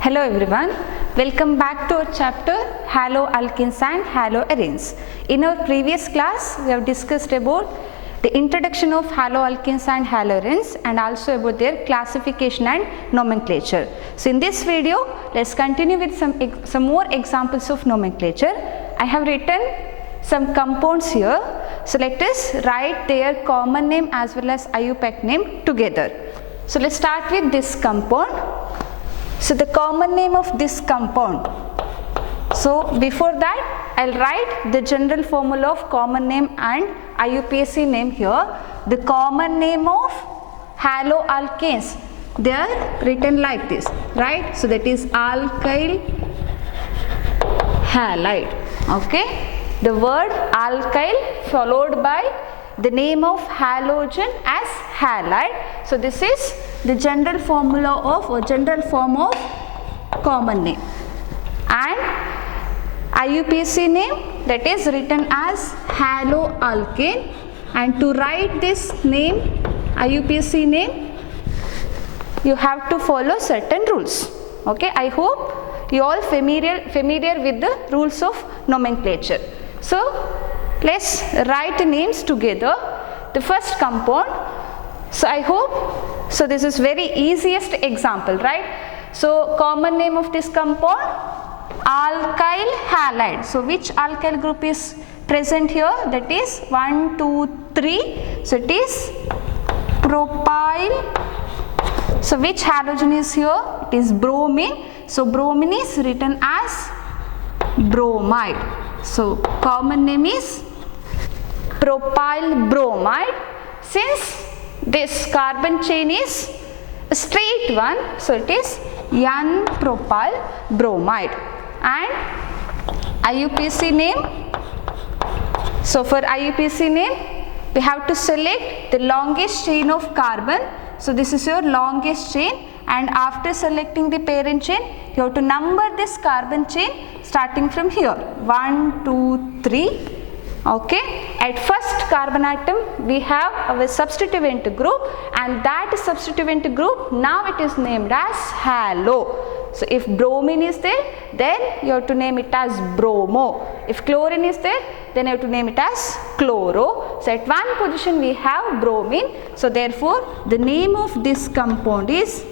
Hello everyone, welcome back to our chapter haloalkenes and haloarenes. In our previous class, we have discussed about the introduction of haloalkenes and haloarenes and also about their classification and nomenclature. So in this video, let's continue with some more examples of nomenclature. I have written some compounds here. So let us write their common name as well as IUPAC name together. So let's start with this compound. So the common name of this compound. So before that, I'll write the general formula of common name and IUPAC name here. The common name of haloalkanes, they are written like this, right? So that is alkyl halide. Okay. The word alkyl followed by the name of halogen as halide. So this is the general formula of or general form of common name. And IUPAC name, that is written as haloalkane, and to write this name, IUPAC name, you have to follow certain rules. Okay, I hope you all familiar with the rules of nomenclature. So let's write names together. The first compound, so I hope, so this is very easiest example, right? So common name of this compound, alkyl halide. So which alkyl group is present here? That is 1, 2, 3. So it is propyl. So which halogen is here? It is bromine. So bromine is written as bromide. So common name is propyl bromide. Since this carbon chain is a straight one, so it is N-propyl bromide. And IUPAC name, so for IUPAC name, we have to select the longest chain of carbon. So this is your longest chain, and after selecting the parent chain, you have to number this carbon chain starting from here, 1, 2, 3. Okay, at first carbon atom we have our substituent group, and that substituent group now it is named as halo. So if bromine is there, then you have to name it as bromo. If chlorine is there, then you have to name it as chloro. So at one position we have bromine. So therefore the name of this compound is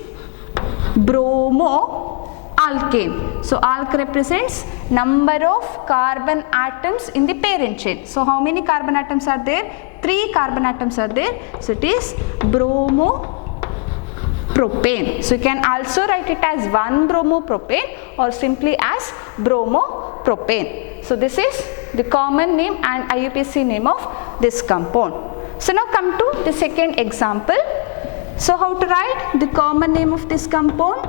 bromo alkane. So alk represents number of carbon atoms in the parent chain. So how many carbon atoms are there? 3 carbon atoms are there. So it is bromopropane. So you can also write it as 1 bromopropane or simply as bromopropane. So this is the common name and IUPAC name of this compound. So now come to the second example. So how to write the common name of this compound?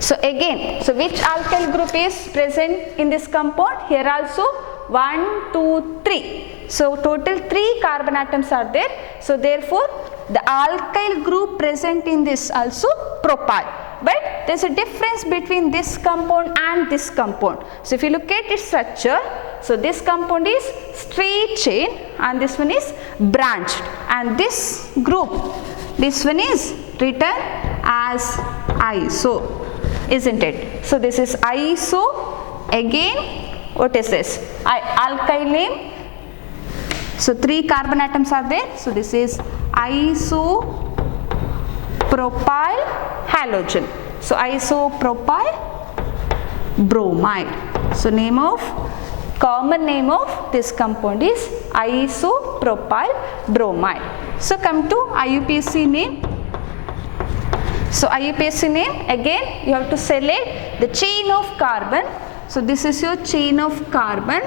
So again, so which alkyl group is present in this compound? Here also 1, 2, 3. So total 3 carbon atoms are there. So therefore the alkyl group present in this also propyl. But there is a difference between this compound and this compound. So if you look at its structure, so this compound is straight chain and this one is branched. And this group, this one is written as iso. Isn't it? So this is iso. Again, what is this? Alkyl name. So 3 carbon atoms are there. So this is isopropyl halogen. So isopropyl bromide. So name of common name of this compound is isopropyl bromide. So come to IUPAC name. So IUPAC name, again you have to select the chain of carbon. So this is your chain of carbon.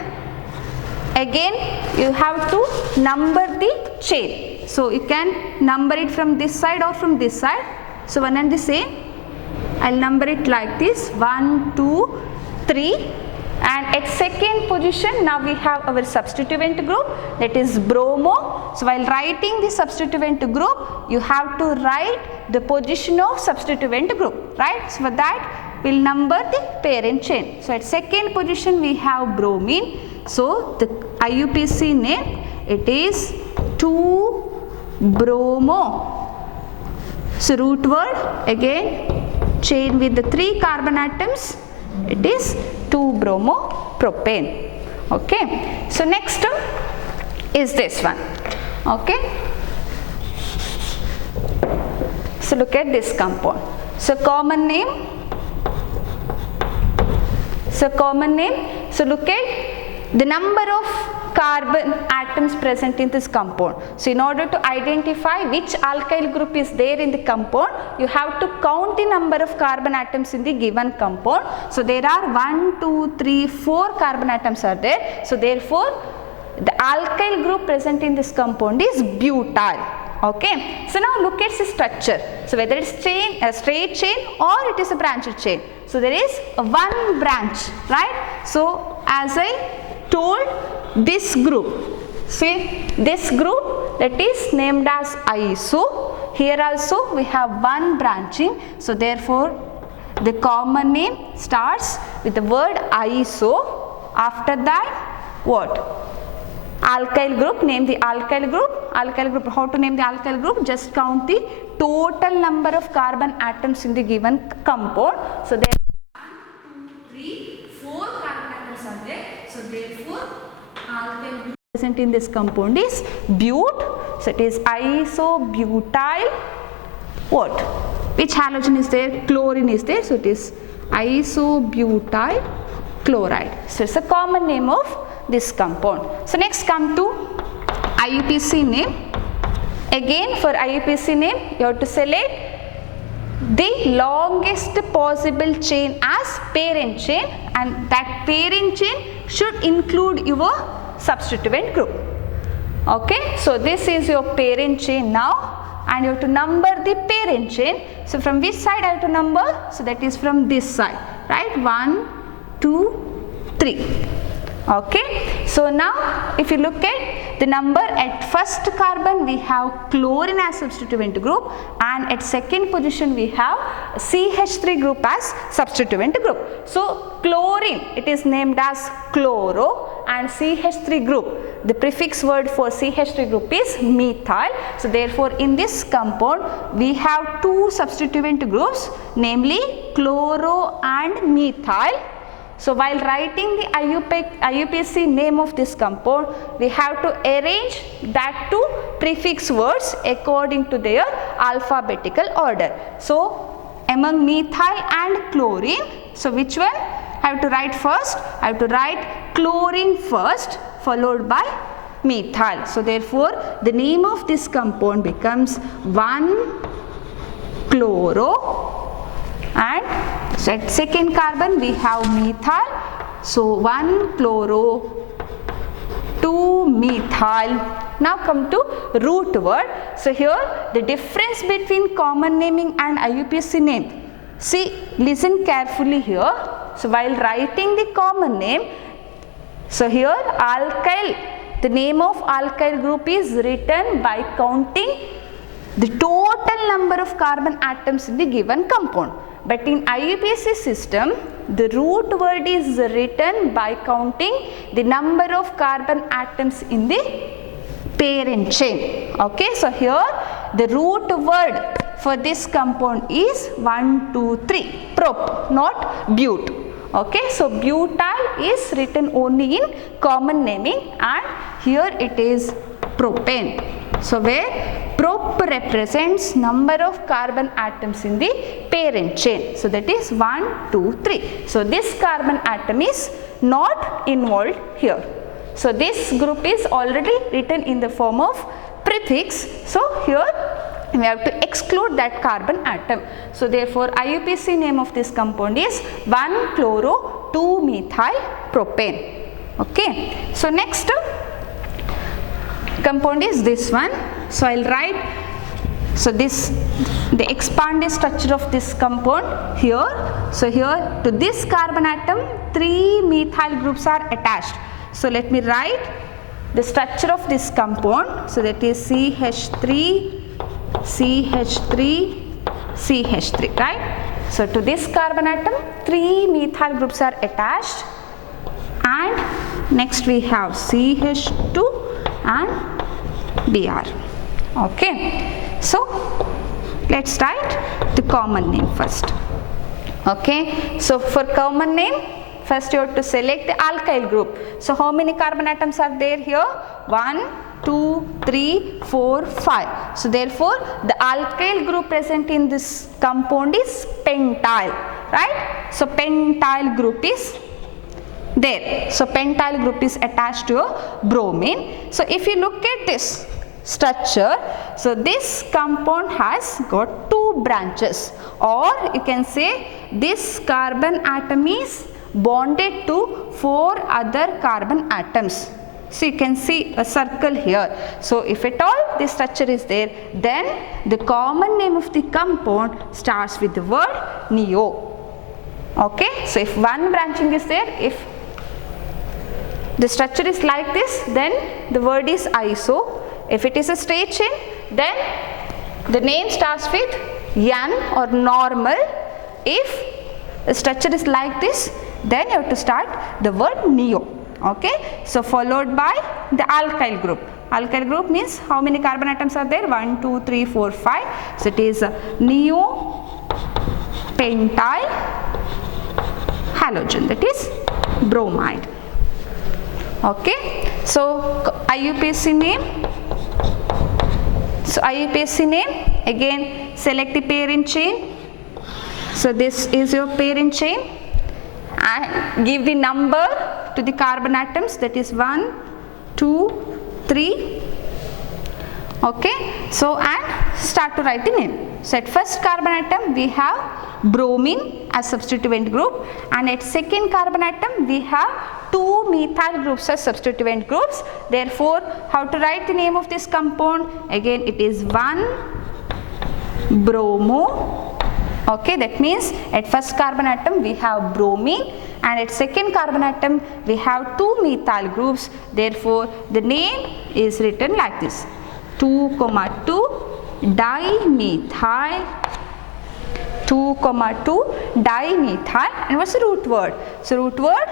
Again you have to number the chain. So you can number it from this side or from this side. So one and the same. I'll number it like this, 1, 2, 3. And at second position now we have our substituent group, that is bromo. So while writing the substituent group, you have to write the position of substituent group, right? So for that we'll number the parent chain. So at second position we have bromine. So the IUPAC name, it is 2-bromo. So root word again chain with the 3 carbon atoms, it is 2-bromopropane. Okay, so next is this one. Okay, so look at this compound. So common name. So look at the number of carbon atoms present in this compound. So in order to identify which alkyl group is there in the compound, you have to count the number of carbon atoms in the given compound. So there are 1, 2, 3, 4 carbon atoms are there. So therefore the alkyl group present in this compound is butyl. Okay, so now look at the structure. So whether it's a straight chain or it is a branched chain. So there is one branch, right? So as I told, this group, see this group that is named as iso. Here also we have one branching. So therefore the common name starts with the word iso. After that what? Alkyl group, name the alkyl group. Alkyl group, how to name the alkyl group? Just count the total number of carbon atoms in the given compound. So there are 1, 2, 3, 4 carbon atoms are there. So therefore alkyl group present in this compound is but. So it is isobutyl what? Which halogen is there? Chlorine is there. So it is isobutyl chloride. So it's a common name of this compound. So next come to IUPAC name. Again for IUPAC name you have to select the longest possible chain as parent chain, and that parent chain should include your substituent group. Okay, so this is your parent chain now, and you have to number the parent chain. So from which side I have to number? So that is from this side, right? 1, 2, 3. Okay, so now if you look at the number, at first carbon we have chlorine as substituent group, and at second position we have CH3 group as substituent group. So chlorine, it is named as chloro, and CH3 group, the prefix word for CH3 group is methyl. So therefore in this compound we have 2 substituent groups, namely chloro and methyl. So while writing the IUPAC name of this compound, we have to arrange that to prefix words according to their alphabetical order. So among methyl and chlorine, so which one I have to write first? I have to write chlorine first, followed by methyl. So therefore the name of this compound becomes 1-chloro, and so at second carbon we have methyl. So 1-chloro, 2-methyl. Now come to root word. So here the difference between common naming and IUPAC name. See, listen carefully here. So while writing the common name, so here alkyl, the name of alkyl group is written by counting the total number of carbon atoms in the given compound. But in IUPAC system, the root word is written by counting the number of carbon atoms in the parent chain. Okay, so here the root word for this compound is 1, 2, 3, prop, not but. Okay, so butyl is written only in common naming, and here it is propane. So where prop represents number of carbon atoms in the parent chain. So that is 1, 2, 3. So this carbon atom is not involved here. So this group is already written in the form of prefix. So here we have to exclude that carbon atom. So therefore IUPAC name of this compound is 1-chloro, 2-methyl propane. Okay. So next compound is this one. So I'll write, so this, the expanded structure of this compound here. So here to this carbon atom 3 methyl groups are attached. So let me write the structure of this compound. So that is CH3, CH3, CH3, right? So to this carbon atom 3 methyl groups are attached, and next we have CH2 and Br. Okay, so let's write the common name first. Okay, so for common name, first you have to select the alkyl group. So how many carbon atoms are there here? 1, 2, 3, 4, 5. So therefore the alkyl group present in this compound is pentyl, right? So pentyl group is there. So pentyl group is attached to a bromine. So if you look at this structure, so this compound has got 2 branches, or you can say this carbon atom is bonded to 4 other carbon atoms. So you can see a circle here. So if at all this structure is there, then the common name of the compound starts with the word neo. Okay, so if one branching is there, if the structure is like this, then the word is iso. If it is a straight chain, then the name starts with N or normal. If the structure is like this, then you have to start the word neo. Okay, so followed by the alkyl group. Alkyl group means how many carbon atoms are there? 1, 2, 3, 4, 5. So it is neo pentyl halogen, that is bromide. Okay, so IUPAC name. So IUPAC name, again select the parent chain. So this is your parent chain, and give the number to the carbon atoms, that is 1, 2, 3. Okay, so and start to write the name. So at first carbon atom we have bromine as substituent group, and at second carbon atom we have 2 methyl groups as substituent groups. Therefore, how to write the name of this compound? Again it is 1 bromo. Okay, that means at first carbon atom we have bromine, and at second carbon atom we have 2 methyl groups. Therefore the name is written like this: 2, 2 dimethyl, 2, 2 dimethyl. And what's the root word? So root word,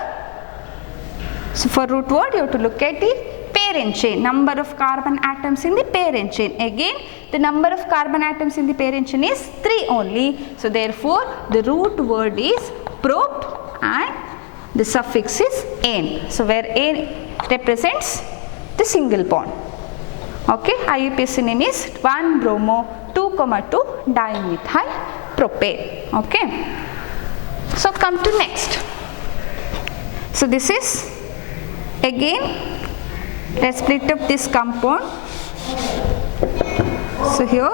so for root word you have to look at the parent chain, number of carbon atoms in the parent chain. Again the number of carbon atoms in the parent chain is 3 only. So therefore the root word is prop, and the suffix is N. So where N represents the single bond. Okay, IUPAC name is 1 bromo 2, 2 dimethyl propane. Okay, so come to next. So this is again, let's split up this compound. So here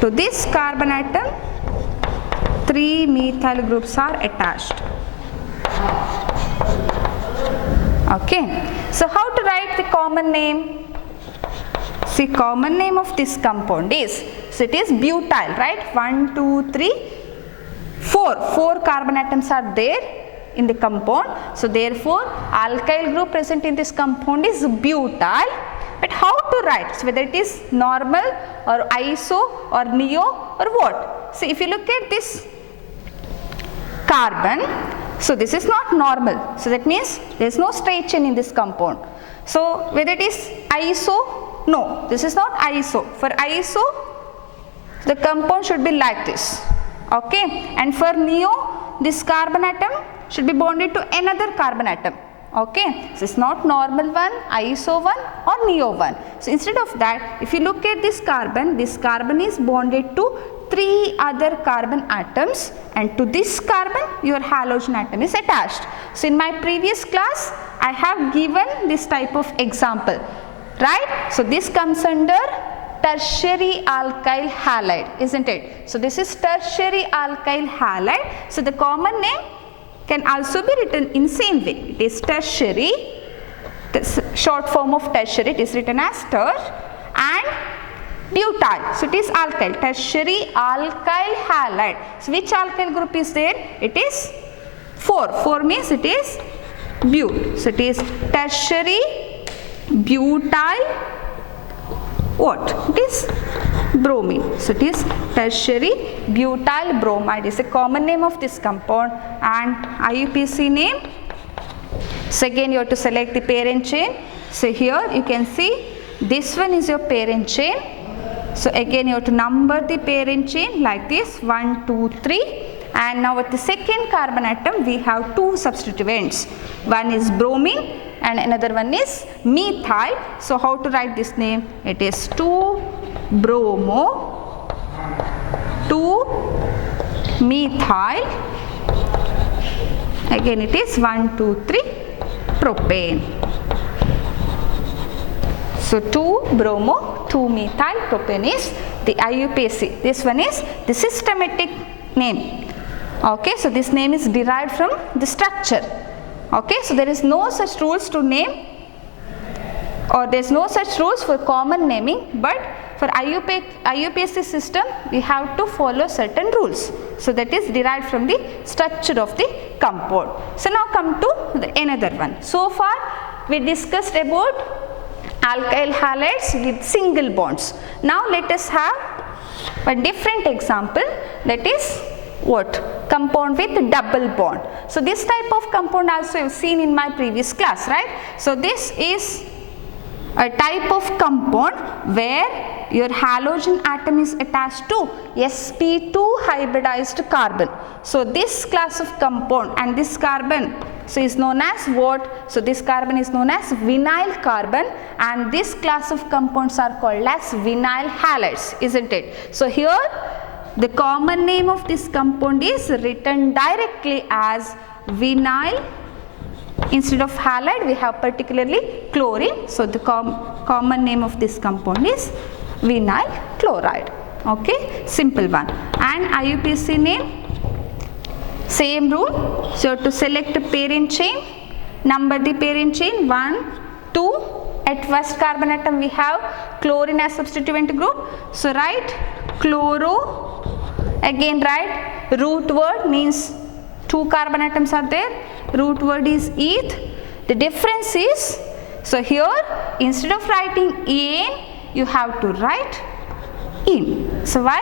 to this carbon atom 3 methyl groups are attached. Okay, so how to write the common name? See, common name of this compound is, so it is butyl, right? 1, 2, 3, 4 carbon atoms are there in the compound. So therefore alkyl group present in this compound is butyl. But how to write? So whether it is normal or iso or neo or what? So if you look at this carbon, so this is not normal. So that means there is no straight chain in this compound. So whether it is iso, no, this is not iso. For iso, the compound should be like this. Okay, and for neo, this carbon atom should be bonded to another carbon atom. Okay, so it's not normal one, iso one or neo one. So instead of that, if you look at this carbon is bonded to 3 other carbon atoms, and to this carbon your halogen atom is attached. So in my previous class I have given this type of example, right? So this comes under tertiary alkyl halide, isn't it? So this is tertiary alkyl halide. So the common name can also be written in same way. It is tertiary, the short form of tertiary, it is written as ter, and butyl. So it is alkyl, tertiary alkyl halide. So which alkyl group is there? It is 4. 4 means it is but. So it is tertiary butyl what? It is bromine. So it is tertiary butyl bromide is a common name of this compound, and IUPAC name. So again you have to select the parent chain. So here you can see this one is your parent chain. So again you have to number the parent chain like this: 1, 2, 3. And now at the second carbon atom we have two substituents. One is bromine and another one is methyl. So how to write this name? It is 2-bromo, 2-methyl. Again it is 1,2,3-propane. So 2-bromo, 2-methyl-propane is the IUPAC. This one is the systematic name. Okay, so this name is derived from the structure. Okay, so there is no such rules to name, or there is no such rules for common naming, but for IUPAC system we have to follow certain rules. So that is derived from the structure of the compound. So now come to another one. So far we discussed about alkyl halides with single bonds. Now let us have a different example, that is what? Compound with double bond. So this type of compound also I have seen in my previous class, right? So this is a type of compound where your halogen atom is attached to sp2 hybridized carbon. So this class of compound and this carbon, so is known as what? So this carbon is known as vinyl carbon, and this class of compounds are called as vinyl halides, isn't it? So here the common name of this compound is written directly as vinyl. Instead of halide we have particularly chlorine. So the common name of this compound is vinyl chloride. Okay, simple one. And IUPAC name, same rule. So to select a parent chain, number the parent chain 1, 2. At first carbon atom we have chlorine as substituent group. So write chloro. Again write root word, means 2 carbon atoms are there. Root word is eth. The difference is, so here instead of writing ene you have to write in. So why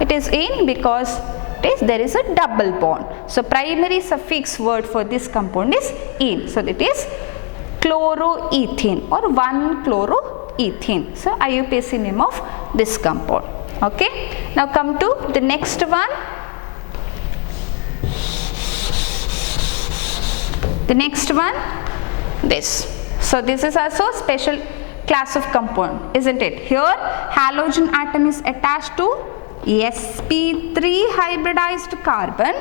it is in? Because there is a double bond. So primary suffix word for this compound is in. So that is chloroethene or 1-chloroethene. So IUPAC name of this compound. Okay. Now come to the next one. The next one, this. So this is also special class of compound, isn't it? Here halogen atom is attached to sp3 hybridized carbon,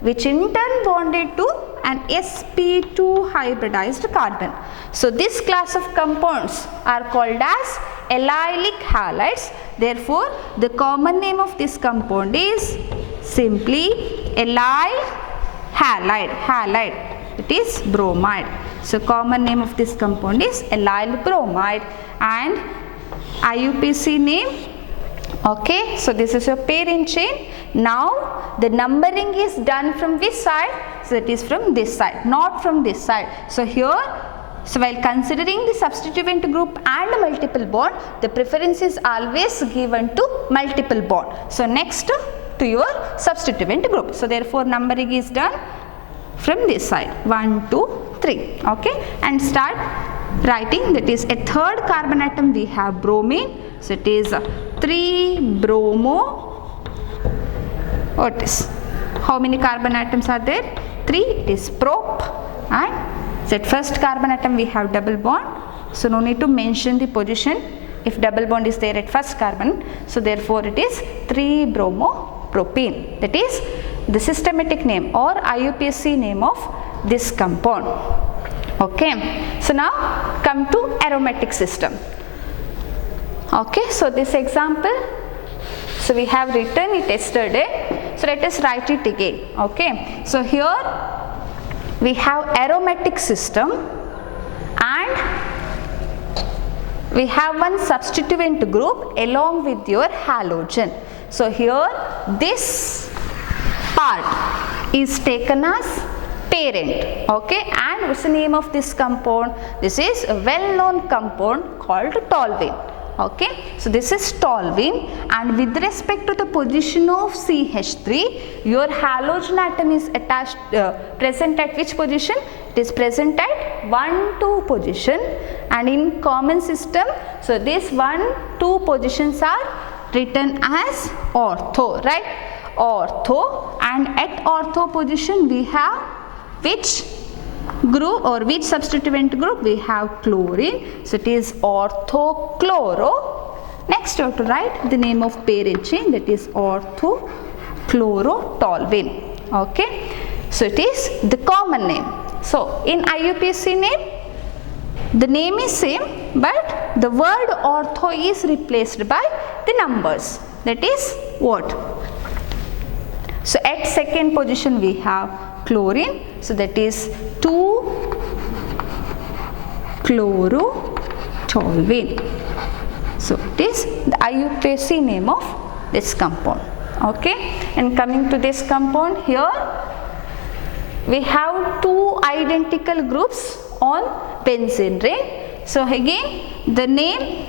which in turn bonded to an sp2 hybridized carbon. So this class of compounds are called as allylic halides. Therefore the common name of this compound is simply allyl halide. It is bromide. So common name of this compound is allyl bromide, and IUPAC name. Okay, so this is your parent chain. Now the numbering is done from which side? So it is from this side, not from this side. So here, so while considering the substituent group and multiple bond, the preference is always given to multiple bond. So next to your substituent group. So therefore numbering is done from this side, 1, 2, 3. Okay, and start writing. That is a third carbon atom we have bromine. So it is 3-bromo. What is? How many carbon atoms are there? 3. It is prop. And so at first carbon atom we have double bond. So no need to mention the position if double bond is there at first carbon. So therefore it is 3-bromopropane. That is the systematic name or IUPAC name of this compound. Okay, so now come to aromatic system. Okay, so this example, so we have written it yesterday, so let us write it again. Okay, so here we have aromatic system and we have one substituent group along with your halogen. So here this part is taken as parent. Okay, and what's the name of this compound? This is a well-known compound called toluene. Okay, so this is toluene, and with respect to the position of CH3, your halogen atom is attached present at which position? It is present at 1, 2 position, and in common system, so these 1, 2 positions are written as ortho, right? ortho, and at ortho position we have which group or which substituent group? We have chlorine, so it is orthochloro. Next you have to write the name of parent chain, that is orthochlorotoluene. Okay, so it is the common name. So in IUPAC name the name is same, but the word ortho is replaced by the numbers, that is what? So at second position we have chlorine, so that is 2-chlorotoluene. So it is the IUPAC name of this compound. Okay, and coming to this compound, here we have two identical groups on benzene ring. So again the name,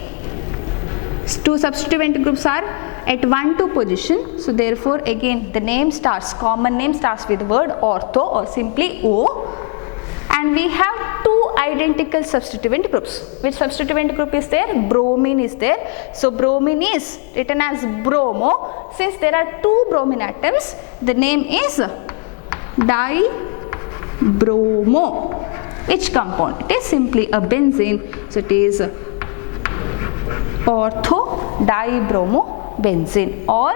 two substituent groups are at 1-2 position, so therefore again the name starts, common name starts with the word ortho or simply O, and we have two identical substituent groups. Which substituent group is there? Bromine is there, so bromine is written as bromo. Since there are two bromine atoms, the name is dibromo. Which compound? It is simply a benzene, so it is ortho-dibromobenzene, or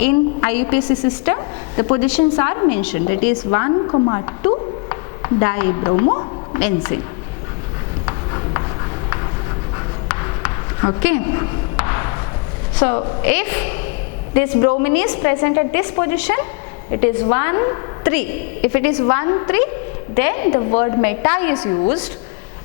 in IUPAC system the positions are mentioned, that is 1,2 dibromobenzene. Okay, so if this bromine is present at this position, it is 1,3. If it is 1,3, then the word meta is used.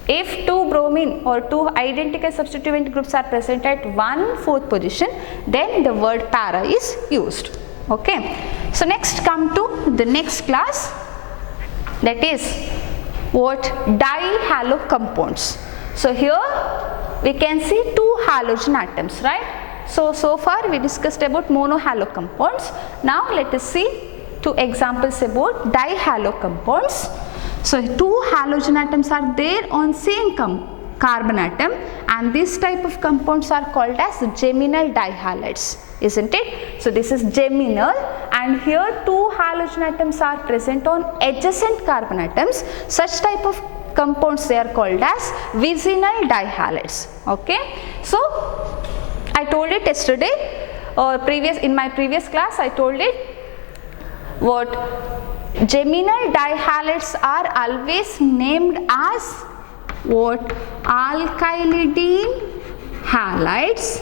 If two bromine or two identical substituent groups are present at 1/4 position, then the word para is used. Okay, so next come to the next class, that is what? Dihalo compounds. So here we can see two halogen atoms, right? So far we discussed about monohalo compounds. Now let us see two examples about dihalo compounds. So two halogen atoms are there on same carbon atom, and this type of compounds are called as geminal dihalides, isn't it? So this is geminal, and here two halogen atoms are present on adjacent carbon atoms. Such type of compounds they are called as vicinal dihalides. Okay, so I told it yesterday or in my previous class I told it what geminal dihalides are always named as what? Alkylidene halides.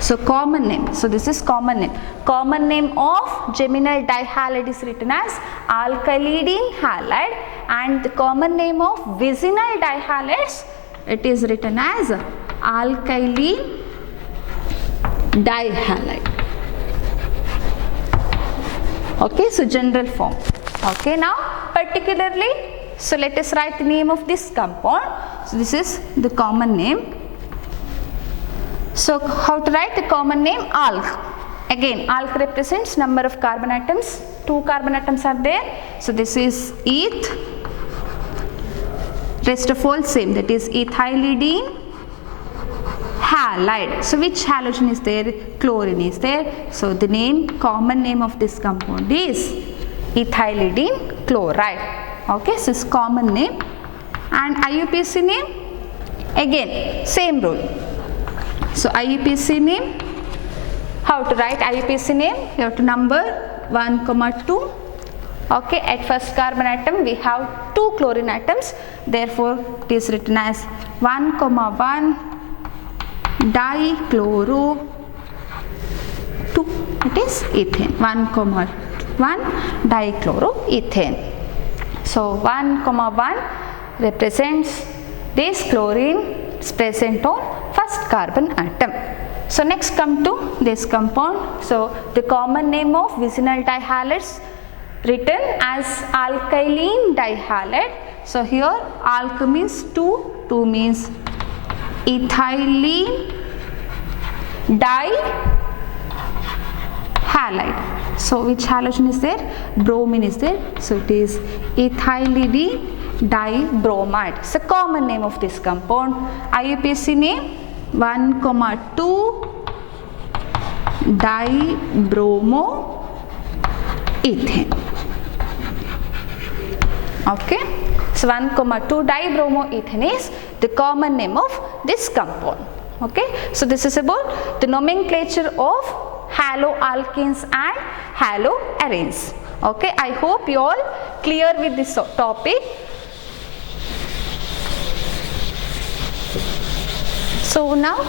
So common name, so this is common name. Common name of geminal dihalide is written as alkylidene halide, and the common name of vicinal dihalides, it is written as alkylene dihalide. Okay, so general form. Okay, now particularly, so let us write the name of this compound. So this is the common name. So how to write the common name? Alk. Again, alk represents number of carbon atoms. Two carbon atoms are there. So this is eth. Rest of all same, that is ethylidene halide. So which halogen is there? Chlorine is there. So the name, common name of this compound is ethylidene chloride. Okay, so it's common name. And IUPAC name, again same rule. So IUPAC name, how to write IUPAC name? You have to number 1, 2. Okay, at first carbon atom we have two chlorine atoms, therefore it is written as 1, 1 dichloro 2, it is ethane. 1, 1 dichloroethane. So 1, 1 represents this chlorine is present on first carbon atom. So next come to this compound. So the common name of vicinal dihalides written as alkylene dihalide. So here alk means 2, 2 means ethylene dihalide. So which halogen is there? Bromine is there. So it is ethylidene dibromide. It's a common name of this compound. IUPAC name 1, 2 dibromoethane. Okay, so 1,2 dibromoethane is the common name of this compound. Okay, so this is about the nomenclature of haloalkanes and haloarenes. Okay, I hope you all clear with this topic. So now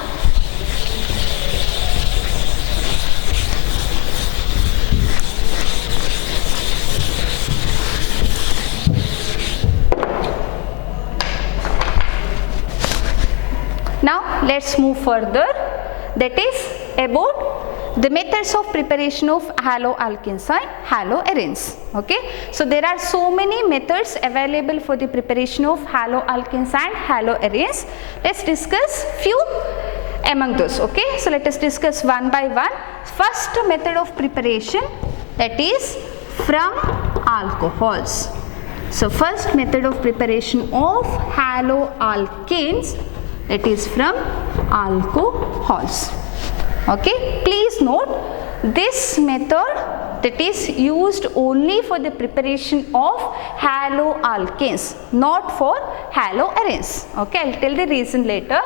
let's move further, that is about the methods of preparation of haloalkanes and haloarenes. Okay, so there are so many methods available for the preparation of haloalkanes and haloarenes. Let's discuss few among those. Okay, so let us discuss one by one. First method of preparation, that is from alcohols. So first method of preparation of haloalkanes, that is from alcohols. Okay, please note this method that is used only for the preparation of haloalkanes, not for haloarenes. Okay, I will tell the reason later.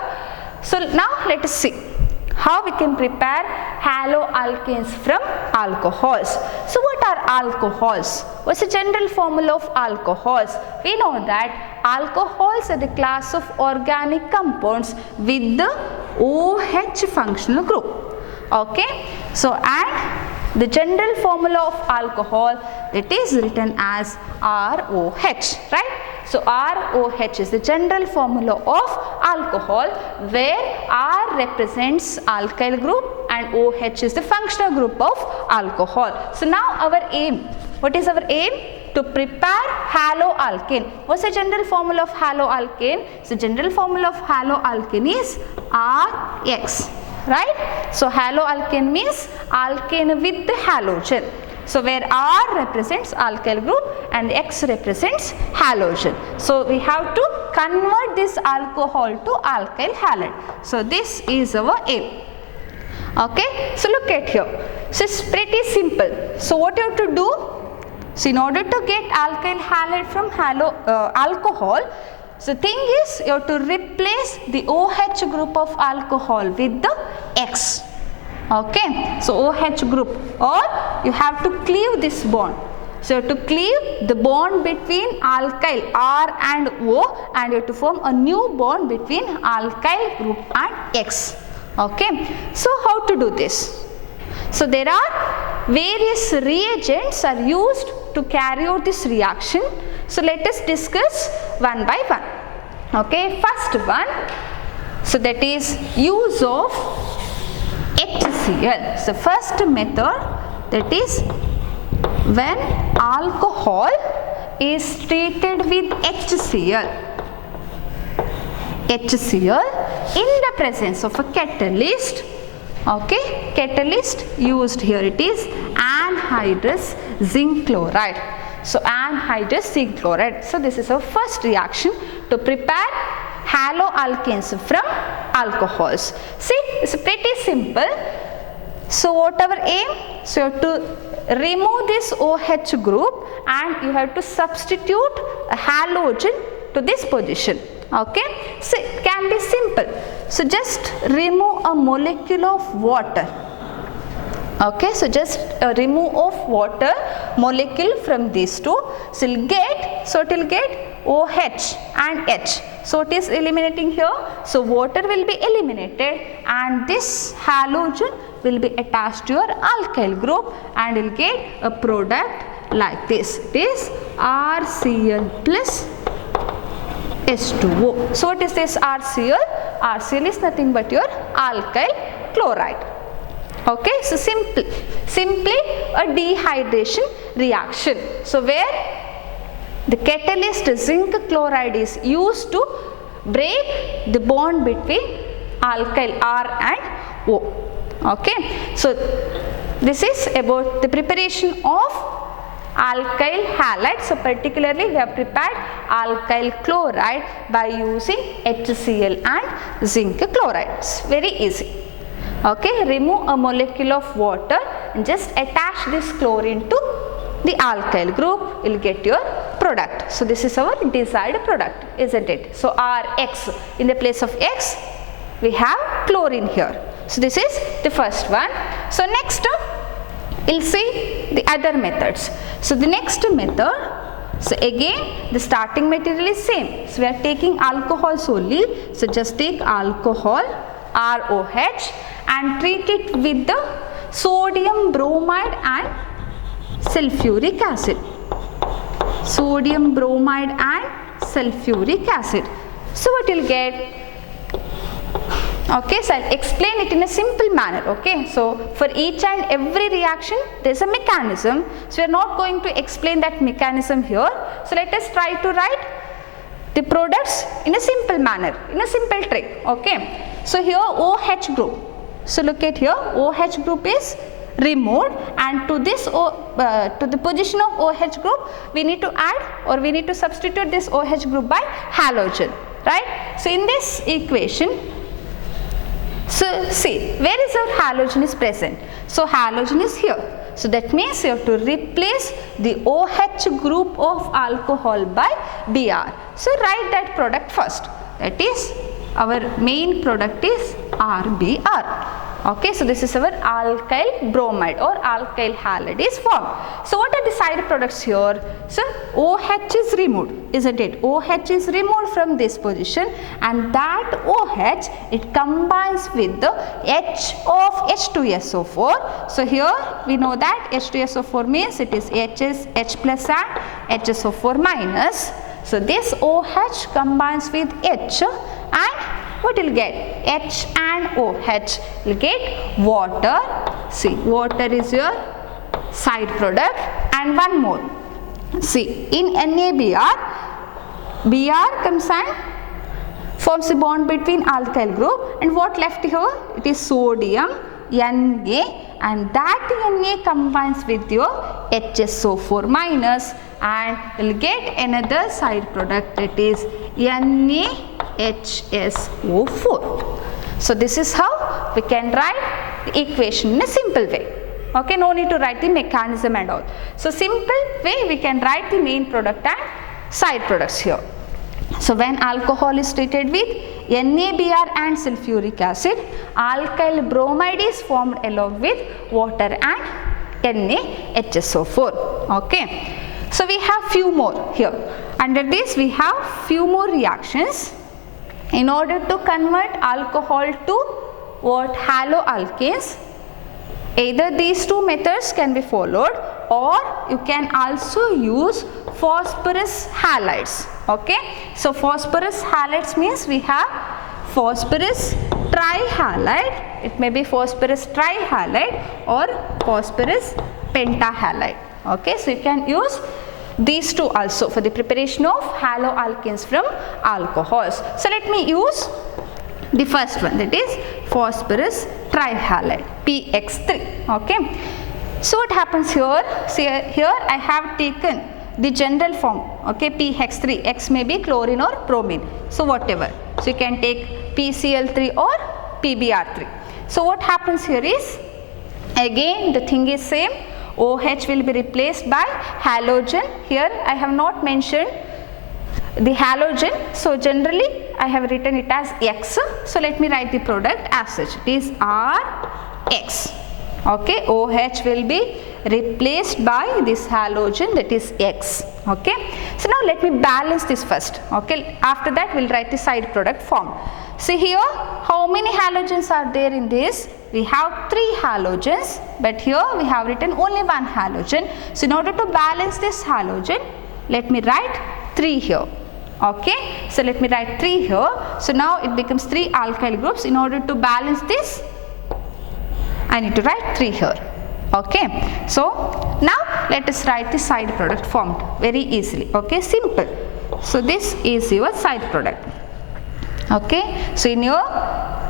So now let us see how we can prepare haloalkanes from alcohols. So what are alcohols? What's the general formula of alcohols? We know that alcohols are the class of organic compounds with the OH functional group. Okay, so and the general formula of alcohol, that is written as ROH, right? So ROH is the general formula of alcohol, where R represents alkyl group and OH is the functional group of alcohol. So now our aim, what is our aim? To prepare haloalkane. What's the general formula of haloalkane? So general formula of haloalkane is RX, right? So haloalkane means alkane with the halogen. So where R represents alkyl group and X represents halogen. So we have to convert this alcohol to alkyl halide. So this is our aim. Okay, so look at here. So it's pretty simple. So what you have to do? So in order to get alkyl halide from alcohol, so the thing is you have to replace the OH group of alcohol with the X. Okay, so OH group, or you have to cleave this bond. So you have to cleave the bond between alkyl R and O, and you have to form a new bond between alkyl group and X. Okay, so how to do this? So there are various reagents are used to carry out this reaction. So let us discuss one by one. Okay, first one, so that is use of HCl. So first method, that is when alcohol is treated with HCl. HCl in the presence of a catalyst. Okay, catalyst used here, it is anhydrous zinc chloride. So anhydrous zinc chloride. So this is our first reaction to prepare haloalkanes from alcohols. See, it's pretty simple. So what our aim? So you have to remove this OH group and you have to substitute a halogen to this position. Okay, so it can be simple. So just remove a molecule of water. Okay, so just remove of water molecule from these two. So it will get OH and H. So it is eliminating here. So water will be eliminated and this halogen will be attached to your alkyl group and you will get a product like this. It is RCl plus H2O. So what is this RCl? RCl is nothing but your alkyl chloride. Okay, so simply a dehydration reaction. So where the catalyst zinc chloride is used to break the bond between alkyl R and O. Okay, so this is about the preparation of alkyl halide. So particularly we have prepared alkyl chloride by using HCl and zinc chloride. It's very easy. Okay, remove a molecule of water and just attach this chlorine to the alkyl group, you will get your product. So this is our desired product, isn't it? So Rx, in the place of X we have chlorine here. So this is the first one. So next we'll see the other methods. So the next method, so again the starting material is same. So we are taking alcohol solely. So just take alcohol ROH and treat it with the sodium bromide and sulfuric acid. Sodium bromide and sulfuric acid. So what you'll get? Okay, so I'll explain it in a simple manner. Okay, so for each and every reaction there is a mechanism. So we are not going to explain that mechanism here. So let us try to write the products in a simple manner, in a simple trick. Okay, so here OH group. So look at here, OH group is removed, and to this to the position of OH group we need to add, or we need to substitute this OH group by halogen, right? So in this equation, so see, where is our halogen is present? So halogen is here. So that means you have to replace the OH group of alcohol by Br. So write that product first. That is, our main product is RBr. Okay, so this is our alkyl bromide or alkyl halide is formed. So what are the side products here? So OH is removed, isn't it? OH is removed from this position, and that OH, it combines with the H of H2SO4. So here we know that H2SO4 means it is H plus and HSO4 minus. So this OH combines with H, and what will get? H and OH will get water. See, water is your side product. And one more. See, in NaBr, Br comes and forms a bond between alkyl group, and what left here? It is sodium, Na, and that Na combines with your HSO4 minus, and will get another side product, that is NaHSO4. So this is how we can write the equation in a simple way. Okay, no need to write the mechanism and all. So simple way we can write the main product and side products here. So when alcohol is treated with NaBr and sulfuric acid, alkyl bromide is formed along with water and NaHSO4. Okay. So we have few more here. Under this we have few more reactions. In order to convert alcohol to what? Haloalkanes, either these two methods can be followed, or you can also use phosphorus halides. Okay, so phosphorus halides means we have phosphorus trihalide, it may be phosphorus trihalide or phosphorus pentahalide. Okay, so you can use these two also for the preparation of haloalkanes from alcohols. So let me use the first one, that is phosphorus trihalide, PX3. Okay, so what happens here? See, here I have taken the general form, okay, PX3, X may be chlorine or bromine, so whatever. So you can take PCl3 or PBr3. So what happens here is, again the thing is same, OH will be replaced by halogen. Here I have not mentioned the halogen, so generally I have written it as X. So let me write the product as such, it is Rx. Okay, OH will be replaced by this halogen, that is X. Okay, so now let me balance this first. Okay, after that we will write the side product form. See here, how many halogens are there in this? We have 3 halogens, but here we have written only 1 halogen. So in order to balance this halogen, let me write 3 here. Okay, so let me write 3 here. So now it becomes 3 alkyl groups. In order to balance this, I need to write 3 here. Okay, so now let us write the side product formed very easily. Okay, simple. So this is your side product. Okay, so in your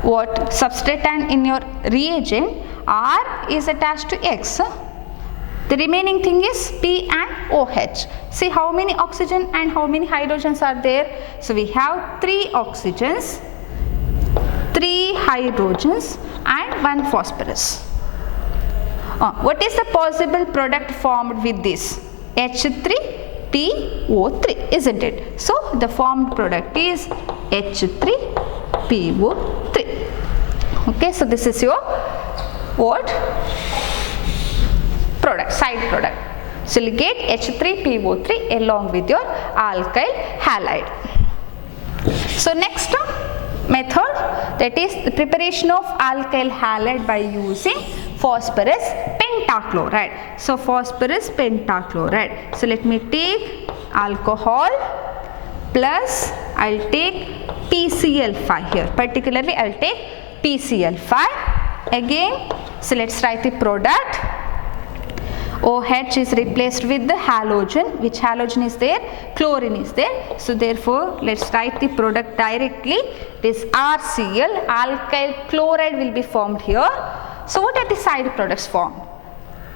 what substrate and in your reagent, R is attached to X. The remaining thing is P and OH. See how many oxygen and how many hydrogens are there. So we have 3 oxygens 3 hydrogens and 1 phosphorus. What is the possible product formed with this? H3PO3, isn't it? So the formed product is H3PO3. Okay, so this is your what? Product, side product. So you get H3PO3 along with your alkyl halide. So next method, that is the preparation of alkyl halide by using phosphorus pentachloride. So phosphorus pentachloride. So let me take alcohol plus I'll take PCl5 here. Particularly I'll take PCl5 again. So let's write the product. OH is replaced with the halogen. Which halogen is there? Chlorine is there. So therefore let's write the product directly. This RCl, alkyl chloride will be formed here. So what are the side products formed?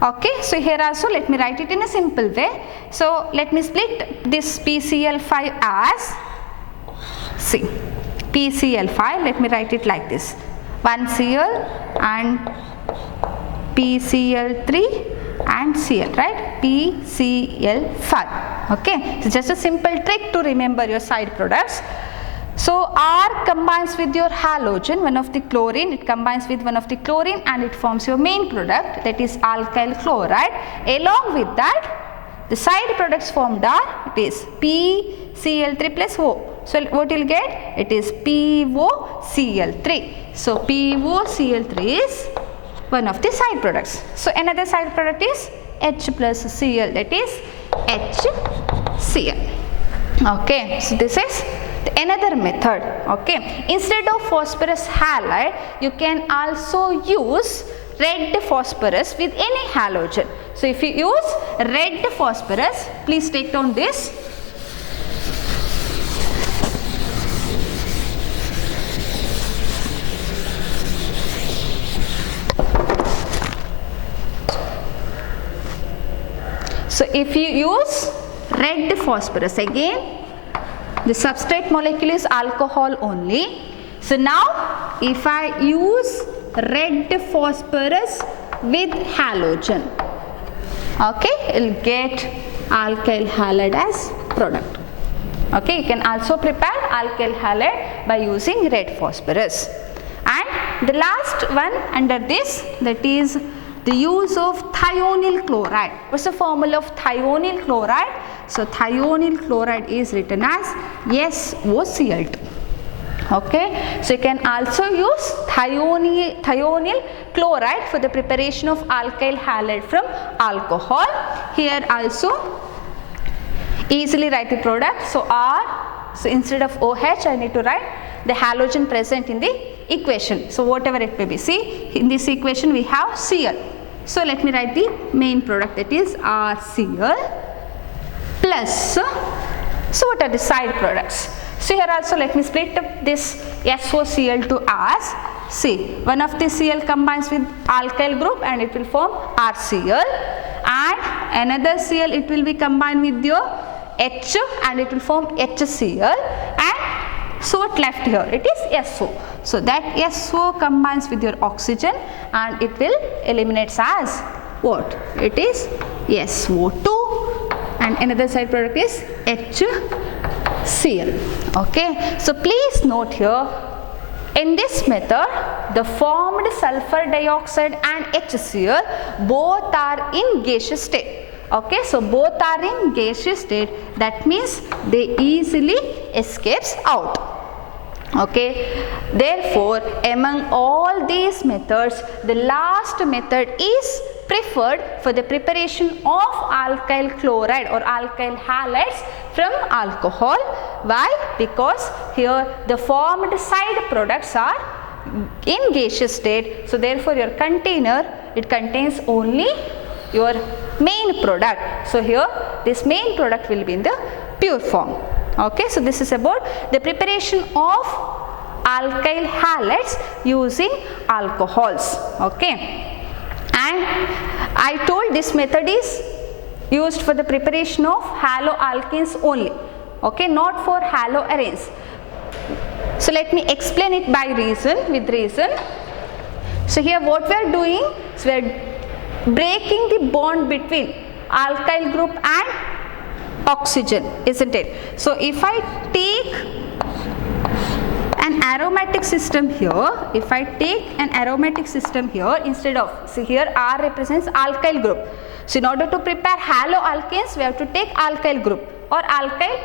Okay, so here also let me write it in a simple way. So let me split this PCl5 as, see, PCl5, let me write it like this, 1Cl and PCl3 and Cl, right? PCl5. Okay, so just a simple trick to remember your side products. So R combines with your halogen, one of the chlorine, it combines with one of the chlorine and it forms your main product, that is alkyl chloride. Along with that, the side products formed are, it is PCl3 plus O. So what you will get? It is POCl3. So POCl3 is one of the side products. So another side product is H plus Cl, that is HCl. Okay, so this is another method. Okay, instead of phosphorus halide, you can also use red phosphorus with any halogen. So if you use red phosphorus, please take down this. So if you use red phosphorus, again the substrate molecule is alcohol only. So now if I use red phosphorus with halogen, okay, you'll get alkyl halide as product. Okay, you can also prepare alkyl halide by using red phosphorus. And the last one under this, that is the use of thionyl chloride. What's the formula of thionyl chloride? So thionyl chloride is written as SOCl2. Okay, so you can also use thionyl chloride for the preparation of alkyl halide from alcohol. Here also easily write the product. So R, so instead of OH I need to write the halogen present in the equation. So whatever it may be, see in this equation we have Cl. So let me write the main product, that is RCl plus, so what are the side products? So here also let me split up this SOCl2 as, see, one of the Cl combines with alkyl group and it will form RCl, and another Cl it will be combined with your H and it will form HCl, and so what left here? It is SO. So that SO combines with your oxygen and it will eliminates as what? It is SO2, and another side product is HCl. Okay, so please note here, in this method the formed sulfur dioxide and HCl both are in gaseous state. Okay, so both are in gaseous state, that means they easily escapes out. Okay, therefore among all these methods the last method is preferred for the preparation of alkyl chloride or alkyl halides from alcohol. Why? Because here the formed side products are in gaseous state, so therefore your container, it contains only your main product. So here this main product will be in the pure form. Okay, so this is about the preparation of alkyl halides using alcohols. Okay, and I told this method is used for the preparation of haloalkenes only. Okay, not for haloarenes. So let me explain it by reason, with reason. So here what we are doing is we are breaking the bond between alkyl group and oxygen, isn't it? So if I take an aromatic system here, if I take an aromatic system here, instead of, see here R represents alkyl group. So in order to prepare haloalkanes, we have to take alkyl group or alkyl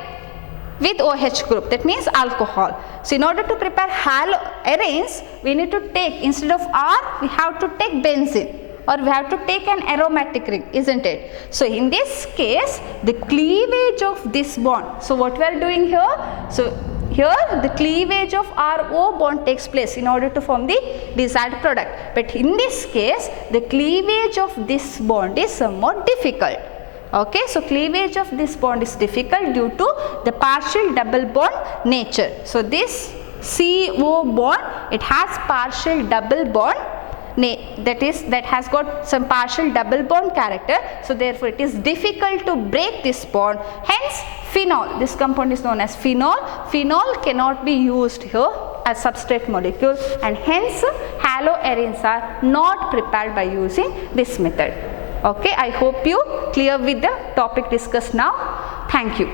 with OH group, that means alcohol. So in order to prepare haloarenes, we need to take, instead of R, we have to take benzene, or we have to take an aromatic ring, isn't it? So in this case, the cleavage of this bond, so what we are doing here, so here the cleavage of RO bond takes place in order to form the desired product, but in this case the cleavage of this bond is somewhat difficult. Okay, so cleavage of this bond is difficult due to the partial double bond nature. So this CO bond, it has partial double bond, that has got some partial double bond character, so therefore it is difficult to break this bond. Hence phenol, this compound is known as phenol. Phenol cannot be used here as substrate molecule, and hence haloarenes are not prepared by using this method. Okay, I hope you clear with the topic discussed now. Thank you.